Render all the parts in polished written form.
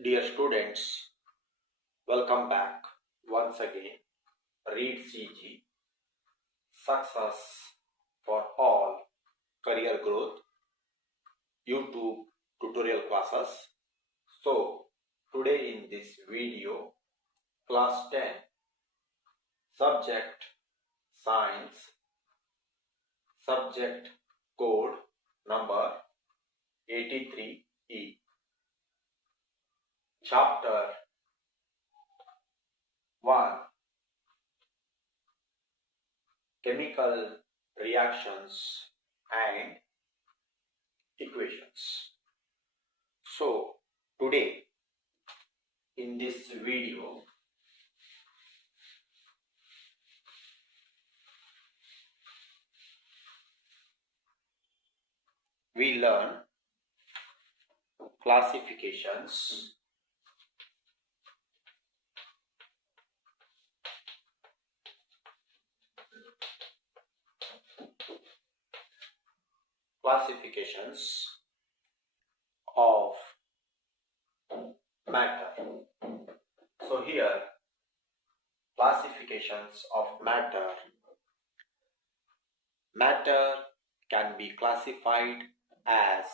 Dear students, welcome back once again. Read CG Success for All Career Growth YouTube tutorial classes. So, today in this video, class 10, subject science, subject code number 83E. Chapter 1, Chemical Reactions and Equations. So, today in this video, we learn classifications, of matter. So here, classifications of matter. Matter can be classified as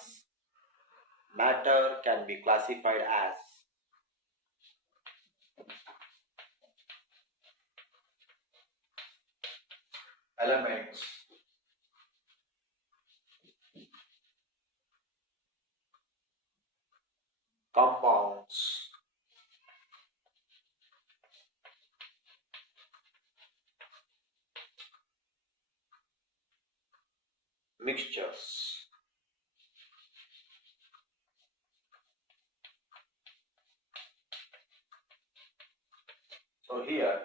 elements, compounds, mixtures. So here,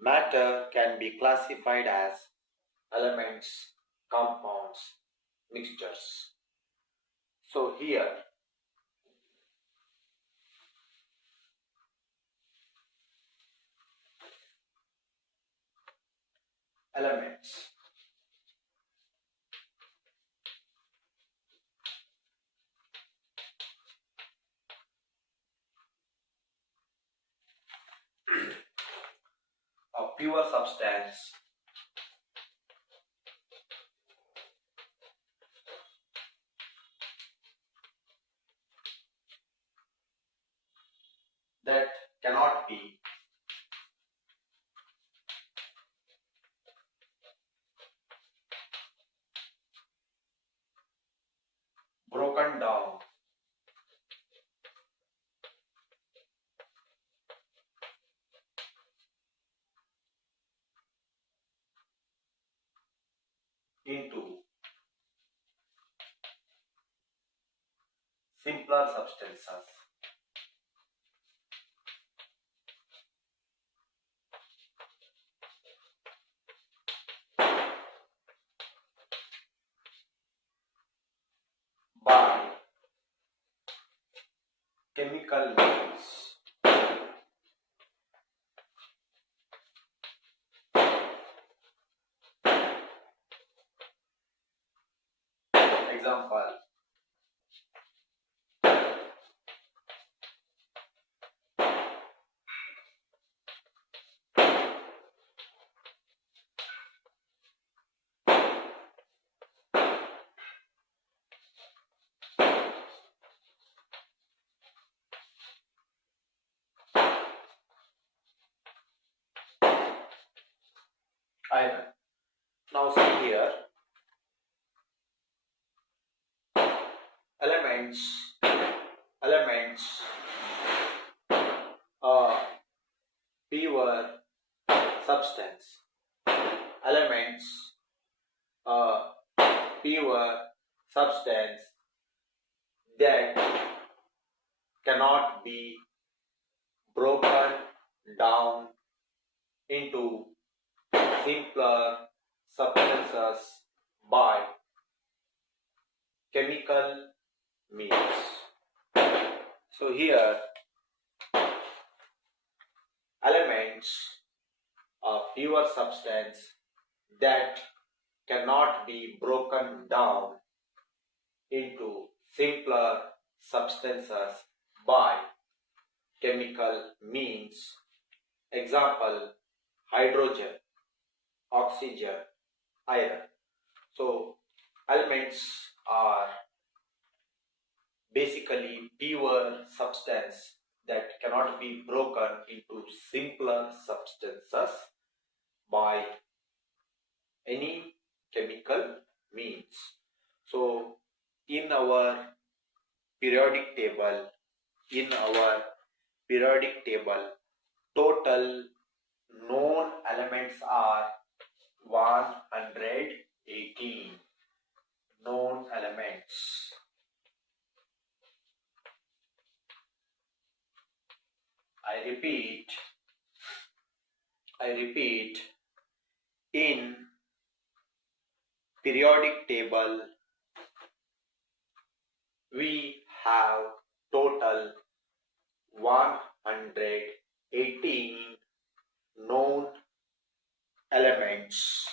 matter can be classified as elements, compounds, mixtures. So here, elements. A pure substance that cannot be broken down into simpler substances. By chemical means. Example, iron. Now see here, elements, pure substance, elements, pure substance that cannot be broken down into simpler substances by chemical means. So here, elements are pure substance that cannot be broken down into simpler substances by chemical means. Example: hydrogen, oxygen, iron. So elements are basically pure substance that cannot be broken into simpler substances by any chemical means. So in our periodic table, in our periodic table, total known elements are 118 known elements. I repeat, in periodic table we have total 118 known elements.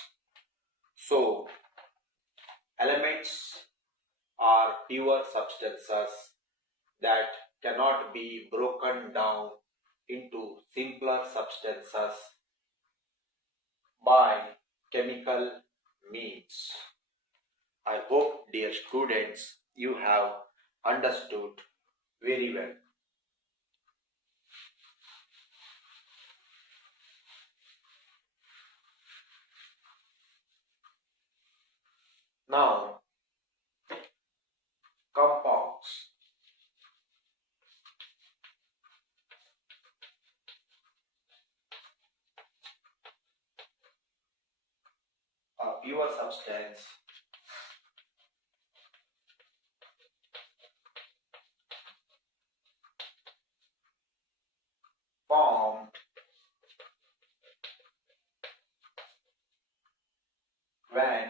So elements are pure substances that cannot be broken down into simpler substances by chemical means. I hope, dear students, you have understood very well. Now, compounds. A pure substance formed when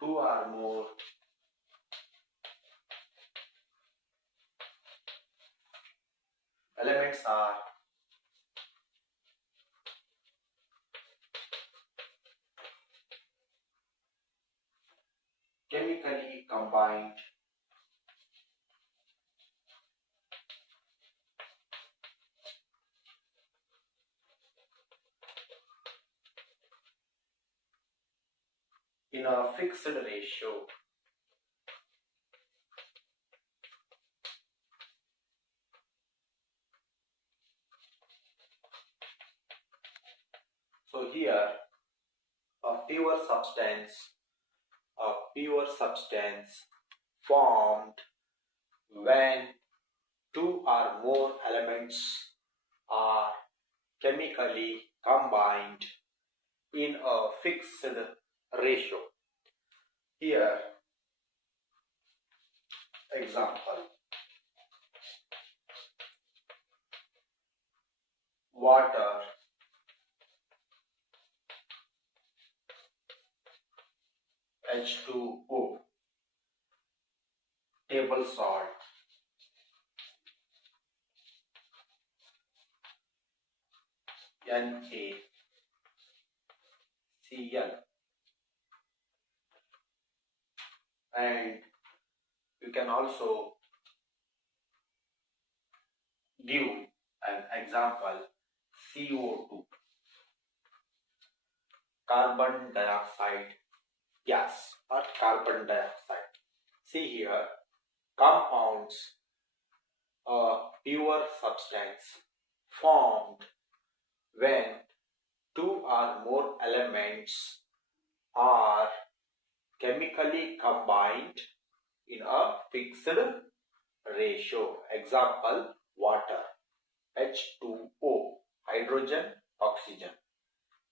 two or more elements are chemically combined in a fixed ratio. So here a pure substance formed when two or more elements are chemically combined in a fixed ratio. Here, example: water, H2O, table salt, NaCl, and you can also give an example: CO2, carbon dioxide gas or carbon dioxide. See here, compounds, a pure substance formed when two or more elements are chemically combined in a fixed ratio. Example: water, H2O, hydrogen, oxygen;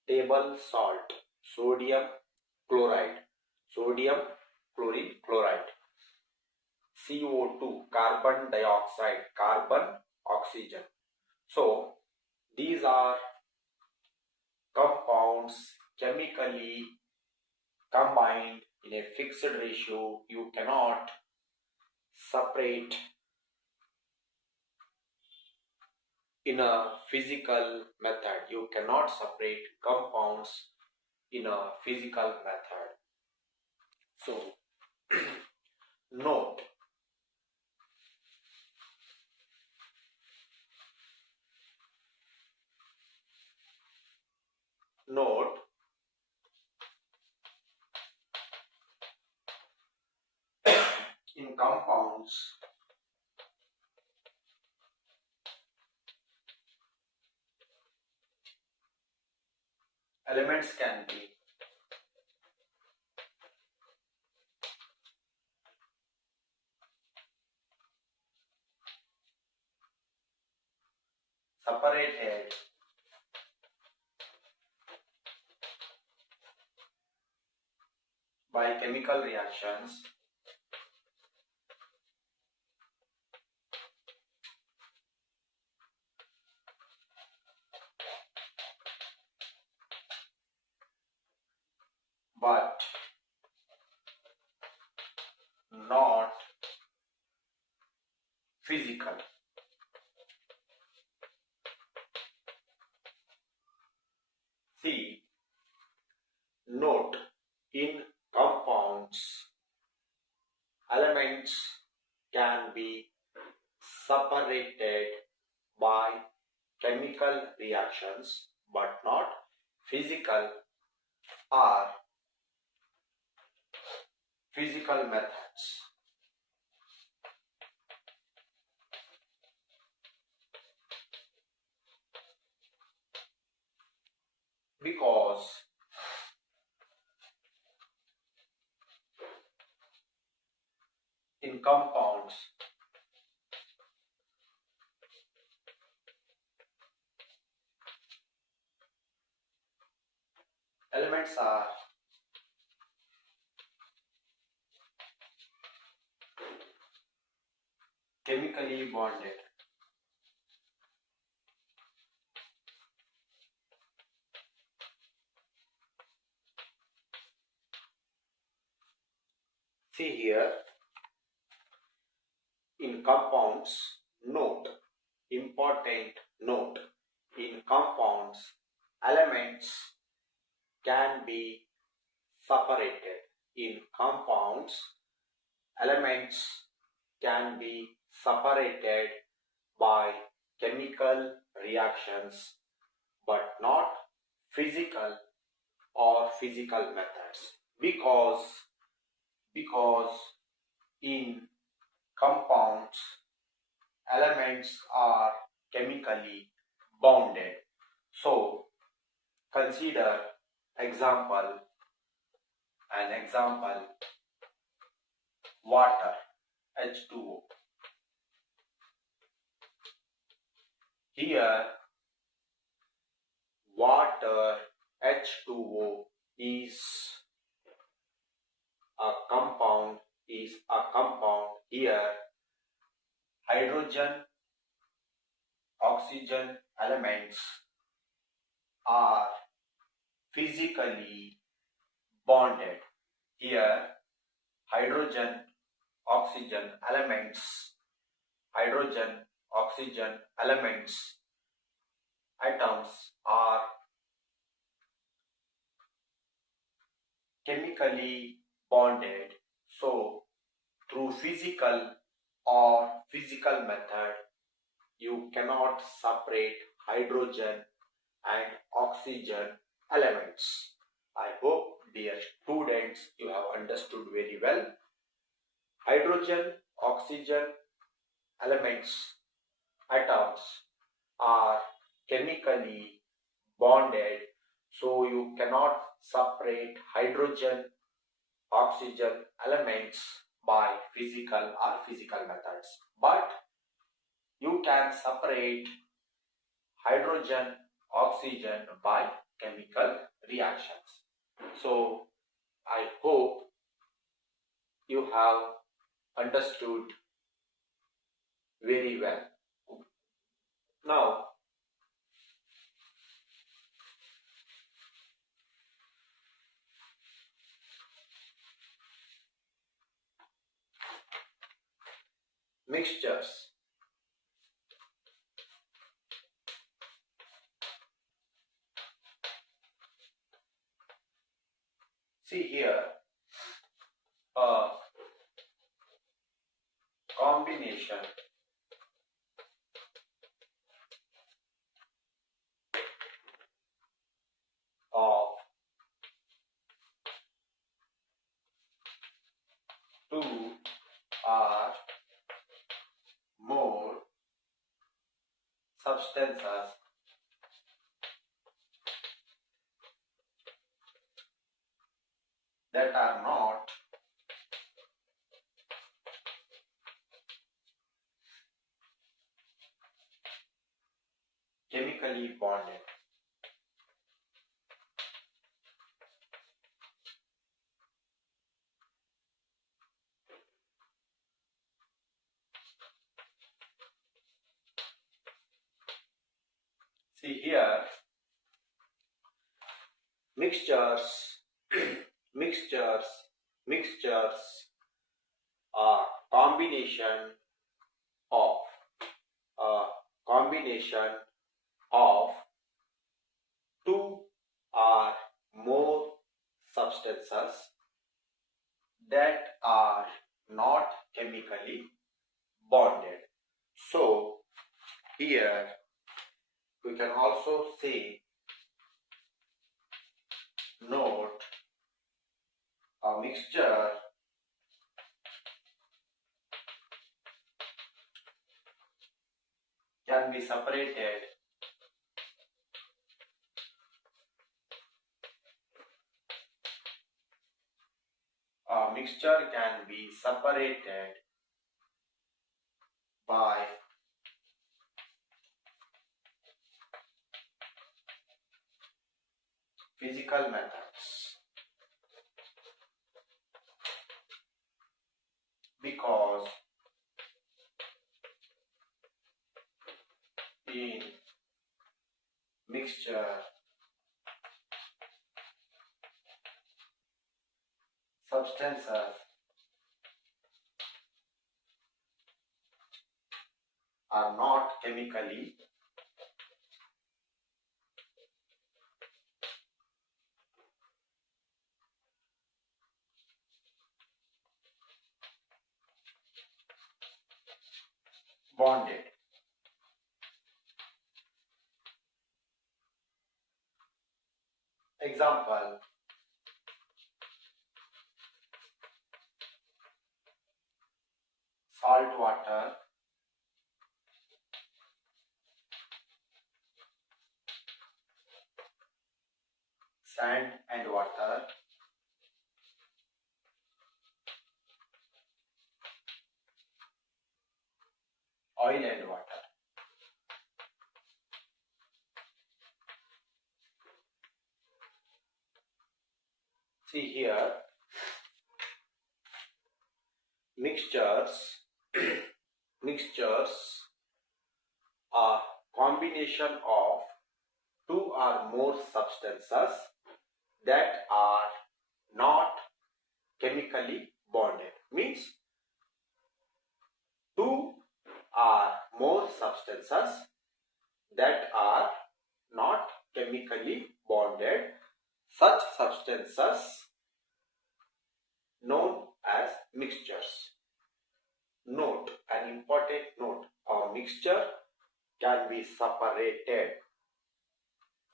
table salt, sodium chloride, sodium chlorine chloride; CO2, carbon dioxide, carbon oxygen. So these are compounds chemically combined in a fixed ratio. You cannot separate in a physical method. You cannot separate compounds in a physical method. So note, note in compounds, elements can be separated by chemical reactions but not physical. See, note in compounds, elements can be separated by chemical reactions but not physical or physical methods. Because in compounds, elements are chemically bonded. See here, in compounds, note, important note, in compounds, elements can be separated. In compounds, elements can be separated by chemical reactions but not physical or physical methods because in compounds elements are chemically bonded. So consider example, an example, water, H2O. Here water H2O is a compound, here hydrogen, oxygen elements are physically bonded. Here hydrogen, oxygen elements, atoms are chemically bonded. So through physical method, you cannot separate hydrogen and oxygen elements. I hope, dear students, you have understood very well. Hydrogen, oxygen elements, atoms are chemically bonded, so you cannot separate hydrogen, oxygen elements by physical methods. But you can separate hydrogen, oxygen by chemical reactions. So I hope you have understood very well. Now mixtures. See here, a combination of two or more substances that are not chemically bonded. See here, mixtures, mixtures, mixtures are of a combination of two or more substances that are not chemically bonded. So here we can also say, note, a mixture can be separated by physical methods, because in mixture substances are not chemically bonded. Example, salt water, sand and water, oil and water. See here, mixtures mixtures are combination of two or more substances that are not chemically bonded. Means two or more substances that are not chemically bonded. Such substances known as mixtures. Note, an important note, a mixture can be separated.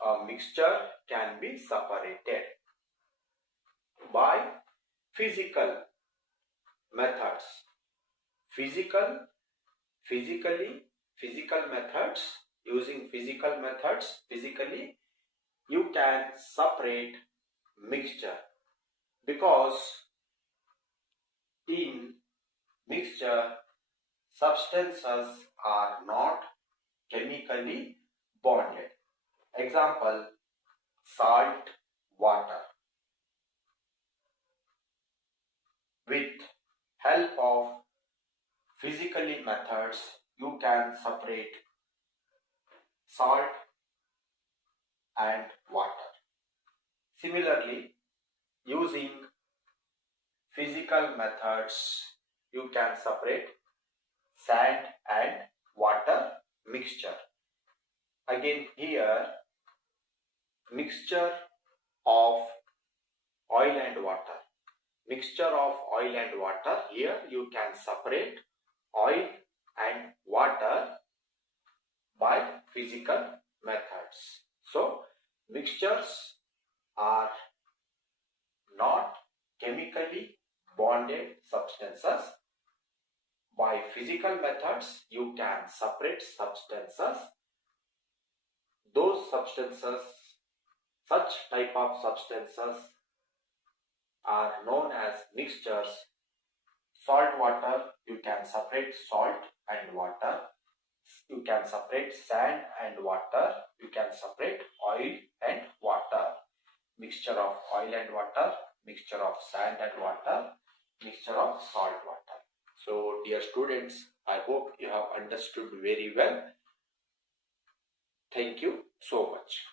A mixture can be separated by physical methods. Physical methods, using physical methods, physically you can separate mixture, because in mixture substances are not chemically bonded. Example, salt water. With help of physically methods you can separate salt and water. Similarly, using physical methods you can separate sand and water mixture. Again here, mixture of oil and water. mixture of oil and water. Here you can separate oil and water by physical methods. So mixtures are not chemically bonded substances. By physical methods you can separate substances. Those substances, such type of substances are known as mixtures. Salt water, you can separate salt and water. You can separate sand and water. You can separate oil and water. Mixture of oil and water, mixture of sand and water, mixture of salt water. So dear students, I hope you have understood very well. Thank you so much.